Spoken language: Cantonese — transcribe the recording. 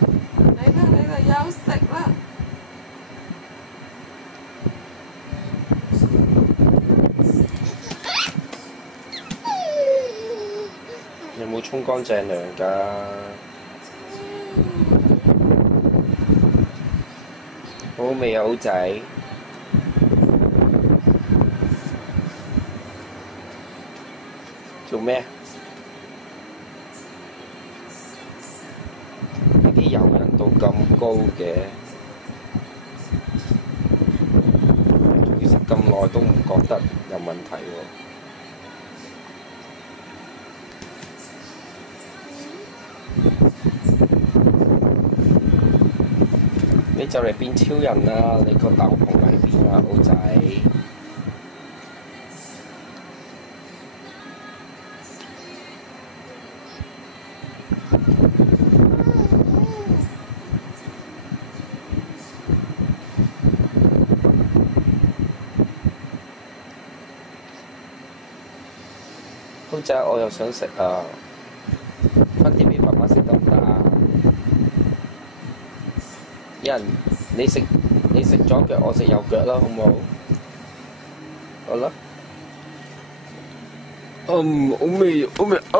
你啦，休息啦。有冇沖乾淨涼㗎？好味啊，好仔！做咩？呢啲柔韌度咁高嘅，仲要食咁耐都唔覺得有問題喎。你就嚟變超人啦！你個斗篷喺邊啊，好仔？好仔，我又想食啊！分啲俾爸爸食得唔得啊？你食左腳，我食右腳啦，好唔好？好啦。好味，好味，哦！